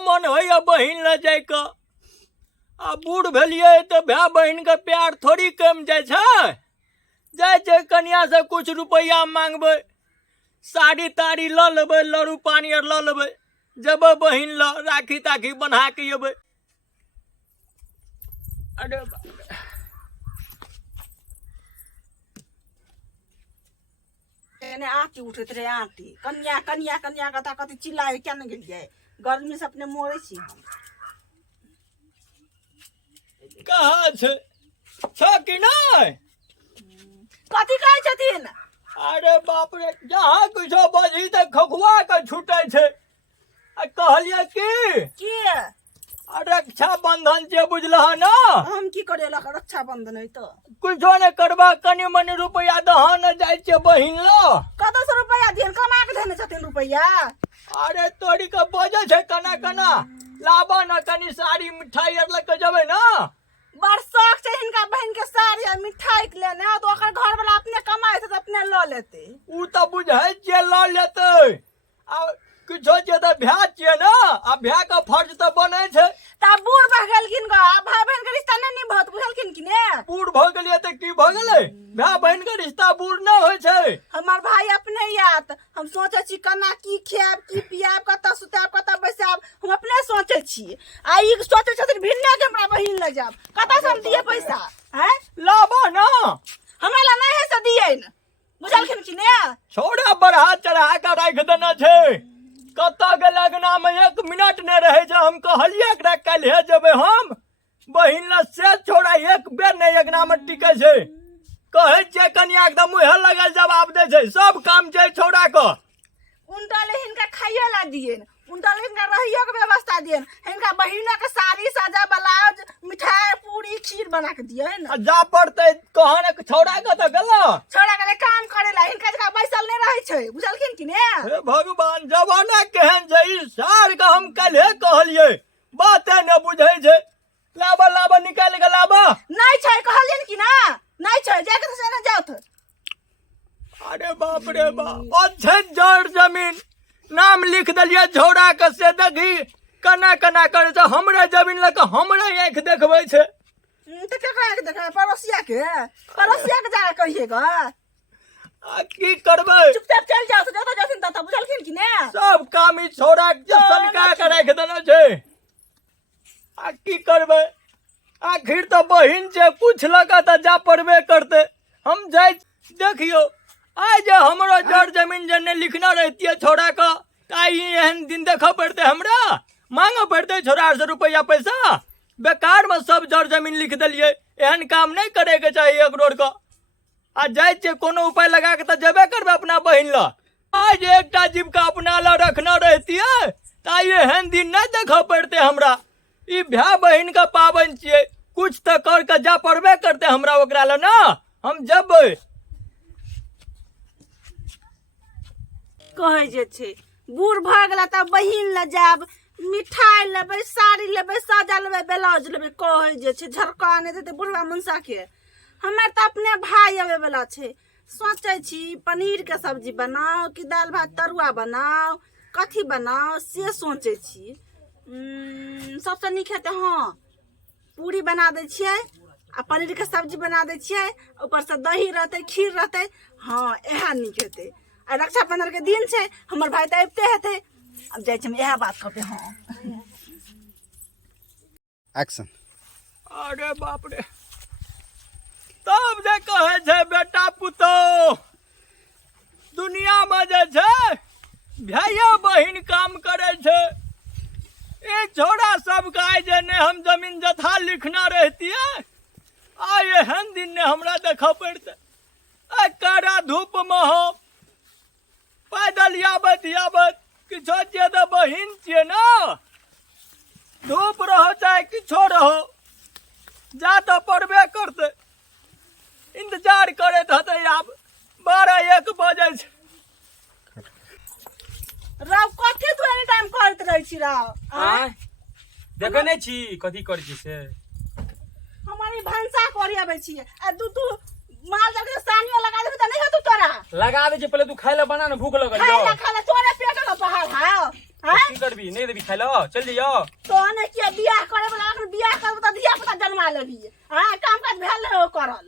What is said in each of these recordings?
मन होइए बहिन ल जाय के। आ बूढ़ भेलिए तो भाय बहिन के प्यार थोड़ी कम जाय छै कन्या से कुछ रुपया मांगबे, साड़ी ताड़ी ल लेबै, लड़ू पानी आर ल लेबै, जेबै बहिन ल राखी ताखी बन्हा के अबै। अरे एने आटी उठैत रहे आटी कन्या कन्या कन्या कथा कथी चिल्लाए क्या न गेलिए गर्मी से अपने मोरे छी हम। कहाँ छै कि नहीं? कथी कहै छथिन? अरे बाप रे, जहाँ कुछो बजी तो खखुआ के छूटे छै। कहलिए की रक्षा बंधन जे बुझलह ना, हम की करे ला रक्षा बंधन है तो कुछो ने करबा, कनी मनी रुपया दह न जाय छै बहिन ल। कत से रुपया दियन कमा के देने छथिन रुपया? अरे तोरी के बजे छै कना कना, लाबा न कनी साड़ी मिठाई आर लेके जेबै ना। बड़ शौक छै हिनका बहन के साड़ी आ मिठाई के लेने, तो ओकर घर वाला अपने कमाए तो अपने ल लेते। उ तो बुझै जे ल लेतै, आ कुछो जे त भ्या छियै ना, आ भ्या के फर्ज तो बनै छै। ता बूढ़ भ गेलखिन ग, भाई बहन के रिश्ता नहीं निभत बुझलखिन कि ने? बूढ़ भ गेलिए त की भ गेलै? भाय बहन के रिश्ता बूढ़ न होय छै। हमार भाई अपने याद हम सोचे छी कना की खायब की पियाब कत सुताब कत बैसाब, हम अपने सोचे छी। आ ई सोचे छथिन भिन्ने के हमरा बहिन ले जाब, कत से हम दिए पैसा? हैं लाबा ना, हमरा ला नहीं है से दिए न, बुझलखिन कि ने? छोड़ा बढ़ा चढ़ा के राख देना छै। कत के लगना में 1 मिनट ने रहे जे हम कहलिए एकरा काल्हे जेबै हम बहिन ल, से छोड़ा एक बेर ने एकना में टिके छै। कहे छै कनिया एकदम मुँह लगल जवाब दे छै, सब काम छै छोड़ा के। उनटा ले हिनका खाइए ला दिए, उनटा ले हिनका रहिए के व्यवस्था दिए, हिनका बहिन के साड़ी साजा ब्लाउज मिठाई पूरी खीर बना के दिए न। जा पड़ते कहने छोड़ा के तो गेलो, छोड़ा के काम करे ला हिनका जगह बैसल नहीं रहे छै, बुझलखिन कि ने? हे भगवान, जमाना केहन छै ई सार के हम काल्हे कहलिए, बाते न बुझै छै। लाबा लाबा निकाल के लाबा। नहीं छै कहलिन कि ना? नहीं छै जाके से न जाओ त। अरे बाप रे बाप, अच्छे जड़ जमीन नाम लिख दलिए झोड़ा के, से देखी कना कना करे छै। हमरे जमीन लके हमरे आंख देखबै छै। तो केकरा के देखा पड़ोसिया के जाके कहिएगा। की करबै? चुपचाप चल जाओ तो जतो जथिन ततो, बुझलखिन कि ने? सब काम ई छोड़ा के सनका के राख देना छै। आ की करबै? आखिर तो बहिन से पूछलक त जा पड़बे करते। हम जाय देखियो, आइ जे हमरो जड़ जमीन जने लिखना रहतिए छोड़ा का, ताई एहन दिन देखा पड़ते, हमरा मांगा पड़ते छोड़ा से रुपया पैसा। बेकार में सब जड़ जमीन लिख दिलिए, एहन काम नहीं करे के चाहिए एक रोड का। आ जाय छे कोनो उपाय लगा के त जेबे करबे अपना बहिन ला। आज एकटा जीविका अपना ला रखना रहतिए, ताई एहन दिन नहीं देखा पड़ते हमरा। ई भाय बहिन का पाबन छिए, कुछ तो कर के जा पड़बे करते हमरा ओकरा ला ना। हम जेबै कहे जे छै बूढ़ भ गेला त बहिन ल जाब, मिठाई लेबै, साड़ी लेबै, साजा लेबै, ब्लाउज लेबै, कहे जे छै झरका ने देते बुढ़वा मुंसा के। हमर त अपने भाई आवे वाला छै, सोचे छी पनीर के सब्जी बनाओ कि दाल भात तरुआ बनाओ, कथी बनाओ से सोचे छी। सबसे नीक हेते हाँ पूरी बना दे छियै आ पनीर के सब्जी बना दे छियै, ऊपर से दही रहते खीर रहते, हाँ यह नीक हेते। आ रक्षाबंधन के दिन छै, हमर भाई तो अबते हेते, अब जाय छी हम यह बात कहते। हाँ एक्शन। अरे बाप रे, तब जे कहे छै बेटा पुतो, दुनिया में जे छै भाइये बहिन काम करे छै। ए छोड़ा सब गाय जे ने हम जमीन जथा लिखना रहतिए, आ एहन दिन ने हमरा देखा पड़ते। कड़ा धूप में हो पैदल आबत किछो जे तो बहिन छिए ना, धूप रहो चाहे किछो रहो जा तो पड़बे करते। इंतजार करे हते आब 12-1 बजे छै। राव कथी तू एनी टाइम करत रह छी राव? देखे नहीं छी कथी कर छी से? हमारी भंसा करी आबे छी आ तू माल जाके सानियो लगा दे त नहीं हो तू तोरा लगा दे छी, पहले तू खाए ला बना ना, भूख लगल खाला तोरे पेट का पहाड़ हां हैं की करबी नहीं देबी खाइ लो चल जइयो तो ने के बियाह करे वाला अखन बियाह करब त धिया पुता जन्मा लेबी हां काम काज भेल हो करल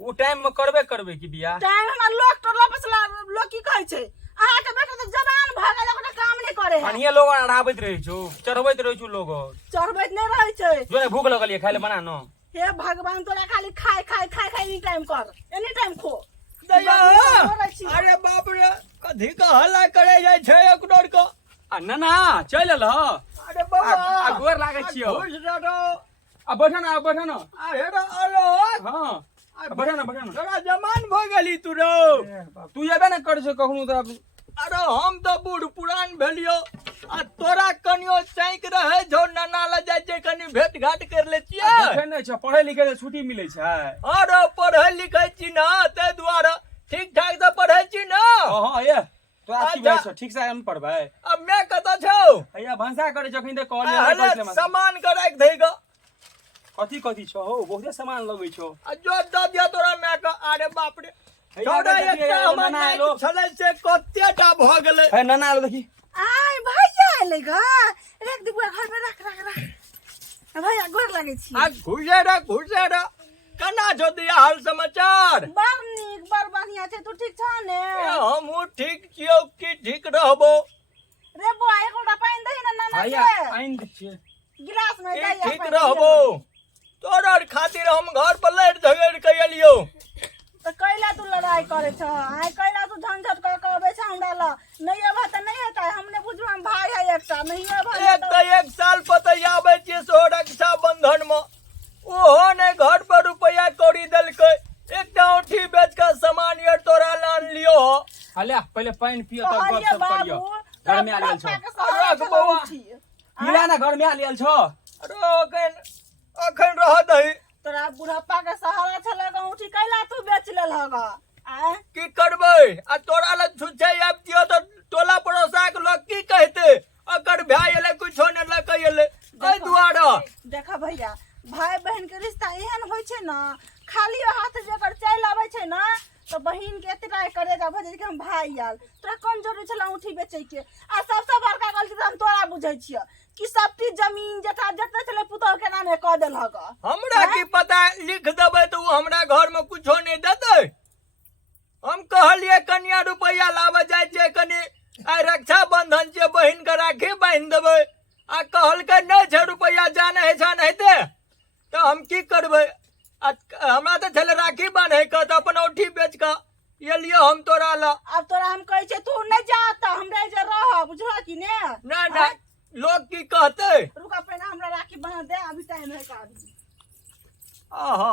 उ टाइम में करबे की बियाह टाइम हमर लोग टोला पसला लोग की कहै छै अहाँ के बेटा त जवान भ गेल ओकरा काम नहीं करे है अनिया लोग अड़ाबैत रहै छौ चढ़बैत रहै छौ लोग चढ़बैत नहीं रहै छै जो ने भूख लगल खाइ ले बना न हे भगवान तोरा खाली खाय एनी टाइम कर एनी टाइम खो दैया अरे बाप रे कथी का हल्ला करे जाय छै एकडोर को आ ना चल ल अरे बाबा आ गोर लागै छियो खुश रहो आ बैठ न आ हेरा आलो हां बैठ न तोरा जमान भ गेली तू रो तू एबे न कर छ कखनो त अरे हम तो बूढ़ पुरान भेलियो आ तोरा कनियो चाइक रहे जो नाना ल जाय छै कनी भेट घाट कर ले छियै देखे नै छ पढ़े लिखे ले छुट्टी मिलै छै अरे पढ़ै लिखै छी ना ते दुआरे ठीक ठाक से पढ़ै छी ना हां ये तो आज की बात छ ठीक से हम पढ़बै अब मैं कत छौ हैया भंसा करे जखन दे कॉलेज अरे सामान के राख देगा कथी छ हो बहुते सामान लगै छौ आ जो द दिया तोरा मैं का अरे बाप रे छोड़ा एकटा हमर नाना लोग छले से कतेटा भ गेलै है नाना आलो देखी आय भैया एले ग एक दुआ घर में रख भैया गोर लागै छी आ घुसे रे कना छौ दिया हाल समाचार बड़ नीक बड़ बढ़िया छै तू ठीक छ ने हमहू ठीक छियौ की ठीक रहबो रे बुआ एकोटा पाइन दही ना नाना हैया के आइन दै छियै गिलास में दही ठीक रहबो तोरा खातिर हम घर पर लड़ झगड़ के एलियो तो कैला तू लड़ाई करे छ आय कैला तू झंझट कर के आबे छ हमरा ल नहीं आबा त नहीं हेतै हमने बुझू हम भाई है एकटा नहीं आबा एक साल पता आबे छी सो रक्षा बंधन में ओहो ने घर पर रुपया कौड़ी देलकै एकटा औठी बेच के सामान ये तोरा लान लियो हले पहले पानी पियो तब गप सब करियो घर में आ गेल छ रख बौआ पीला ना घर में आ गेल छ अरे अखन रह दही तोरा बुढ़प्पा के सहारा छले ग उठी कैला तू बेच लेल हग आ की करबै आ तोरा ल छुछे आबतियो तो टोला पड़ोसा के लोग की कहते अकर भाई एले कुछो ने ल कइले ए दुआरा देखा भैया भाई बहन के रिश्ता एहन होय छै ना खाली हाथ जेकर चल आबै छै ना तो बहिन के एतरा करेगा भजे के हम भाई आल तोरा कोन जरूरी छला उठी बेचै के आ सबसे बड़का गलती त हम तोरा बुझै छियै कि सबटी जमीन जथा जते छले पुतौ के नामे क देल हग हमरा की पता लिख देबै तो हमरा घर में कुछो नहीं देतै हम कहलिए कन्या रुपया लावे जाय छै कनी आ रक्षा बंधन छै बहिन के राखी बांध देबै आ कहलकै नहीं छै रुपया जाने है जान हेते तो हम की करबै हमरा तो छले राखी बांधे के तो अपन औठी बेच के एलियो हम तोरा ला अब तोरा हम कहै छै तू नहीं जाता हमरा जे रह बुझला कि ने नहीं लोग की कहते रुका पहले हमरा राखी बना दे अभी टाइम है का आहा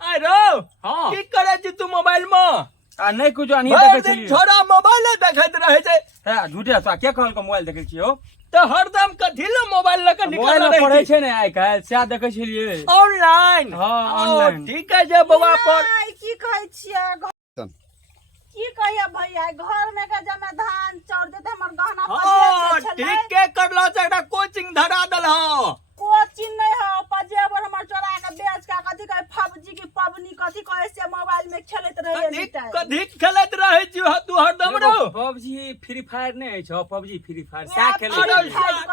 आई रो हां की करे छी तू मोबाइल में आ नहीं कुछ अनिया देखे छली छोरा मोबाइल देखैत रहे छै है झूठे तो के कहल के मोबाइल देखे छियो तो हरदम कथी ले मोबाइल लेके निकल मोबाइल रहे पढ़े छै ने आइ काल से देखे छलिए ऑनलाइन हाँ, ऑनलाइन। ठीक है जे बउआ पर आई की कहै छियै की कहिया भैया घर में के जमे धान चाउर देते हमर गहना हां पजेब ठीक के करलो से एकटा कोचिंग धरा देल हां कोचिंग नहीं हो पजेब हमर चोरा के बेच के कथी कहे फबजी की पबनी कथी कहे से मोबाइल में खेलैत रहे एनी टाइम कथी खेलैत रहे छी तू हरदम रो पबजी फ्री फायर नहीं छ पबजी फ्री फायर सा खेले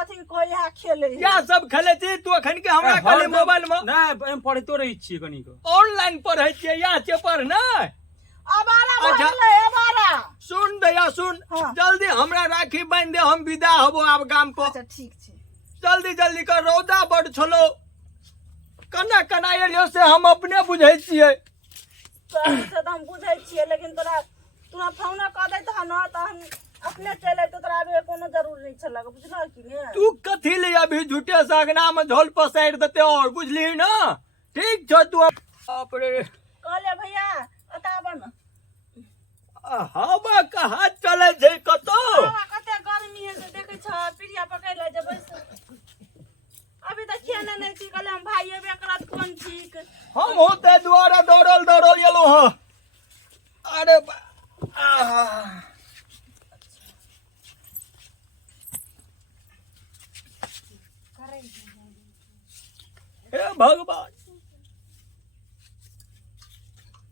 कथी कोई है खेले या सब खेले छी तू अखन के हमरा खाली मोबाइल में ना हम पढ़ितो रही छी कनी को ऑनलाइन पढ़ै छी या से पढ़ ना अबारा अच्छा। भरले अबारा सुन दया सुन हाँ। जल्दी हमरा राखी बांध दे हम विदा हबो आब गाम पर अच्छा ठीक छै जल्दी कर रौदा बड़ छलो कना एलियो से हम अपने बुझै छियै से तो हम बुझै छियै लेकिन तोरा फोन क दै त ना त हम अपने चले तो तोरा आबे कोनो जरूर नहीं छला बुझला कि ने तू कथी ले अभी झूठे सागना में झोल पसार देते और बुझली ना ठीक छ तू बाप रे कहले भैया बताबन हवा कहाँ चले छै कतो कते गर्मी है से देखे छ पिरिया पकड़ ले जब अभी तक खेने नहीं छी कहले हम भाई एबे करत कोन ठीक हम होते द्वारा दौड़ल एलो ह अरे हे भगवान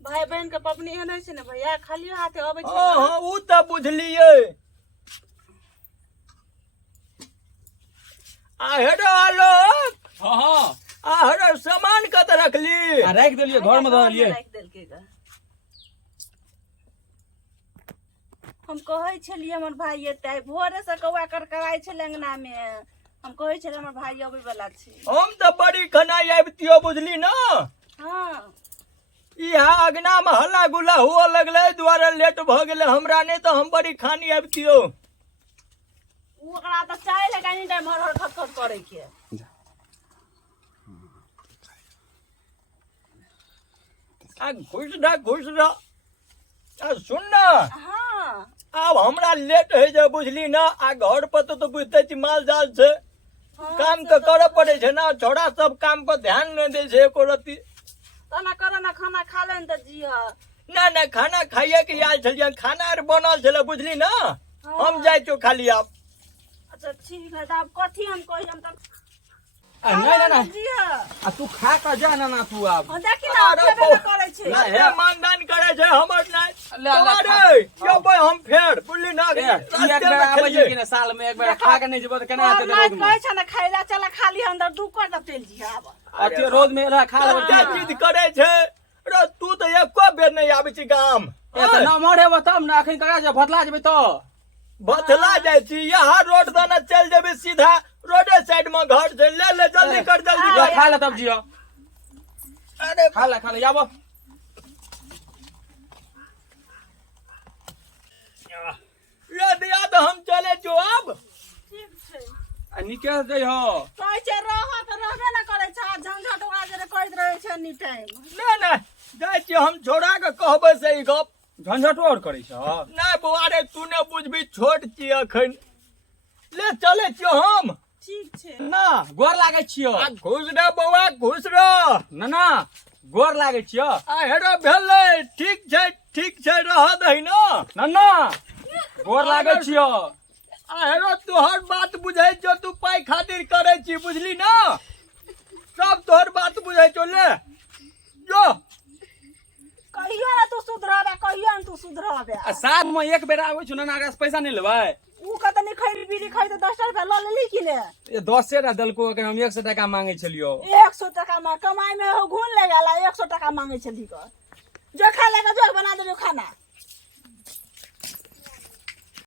भाई बहन के पबनी एहन छै ने भैया खाली हाथे आबै छै हाँ उ त बुझलियै हेरो आलोक हाँ हाँ हेरो सामान कत रखली राख देलिए घर में धरलिए। राखि देलकै ग। हम कहै छलियै हमर भाई एतै भोरे से कौआ करकराइ छै अंगना में। हम कहै छलियै हमर भाई अबै वाला छै। हम तो बड़ी खनाई आबतियो बुझली ना। हाँ यहाँ अगना में हल्ला गुल्ला हुआ लगले द्वारा लेट भ गेले हमरा ने तो हम बड़ी खानी आबतियो। ओकरा तो चाय लगा एनी टाइम हर खटखट करे के। घुस रह सुन ना हाँ अब हमरा लेट है जे बुझली ना आ घर पर तो बुझते छी माल जाल छै काम तो करे पड़े छै ना। छोड़ा सब काम पर ध्यान न दे छै एको रती। तना कर ना खाना खा ले त जिया। ना खाना खाइए के आयल छलियै खाना आर बनल छले बुझली ना। हम जाय छो खाली आप। अच्छा ठीक है त अब कथी हम कही हम त नहीं ना जिया। तू खा कर जा ना तू अब। देखी ना फेबे न करे छै। ना हे मानदान करे छै हमर ना। ले, ले, अरे यो भाई हम फेर बुझली ना एक बेर आबै छै कि ना साल में एक बेर खा के नहीं जेबो त केना हेतै रोज में। कहै छै ना खाइला चला खाली अंदर दू कर तेल जिया अब। अते रोज में एला खा लेबो क्या चीज करे छै रे तू तो एको बेर नहीं आबै छी गाम। ए त ना मरे तब ना अखन करा जे भटला जेबै त बथला जाय छी यहाँ रोड दना चल जेबे सीधा रोडे साइड में घर छै। ले जल्दी कर जल्दी जा कर। खा ले तब जियो। अरे खा ले जाबो। ले दिया तो हम चले जो अब। ठीक छै निकल जाइ हो। कहै छै रह त रहबे न करे छै झंझट ओकरा जे करैत रहै छै नी टाइम। ना जाय छी हम छोड़ा के कहबे से ई गप। झंझटो और करै छ नहीं बौआ रे तू ने बुझबी छोट छी अखन। ले चले छियो हम। ठीक छै ना गोर लागै छियो। आ घुस रे बौआ घुस रे। ना गोर लागै छियो। आ हेरो भेलै ठीक छै रह दही ना। ना गोर लागै छियो। आ हेरो तोहर बात बुझै छो तू पाई खातिर करे छी बुझली ना। सब तोहर बात बुझै छो ले जो। कहियो ना तू सुधरबे कहियो ना तू सुधरबे। आ साथ में एक बेर आबै छु ना अगर पैसा नहीं लेबै ऊ कत नहीं खैर बीड़ी खै त 10 रुपया ल लेली कि ने। ये 10 टा दलको अगर हम 100 टका मांगे छलियो। 100 टका में कमाई में हो घून ले गेला 100 टका मांगे छली क। जो खा लेगा जो बना दे जो खाना।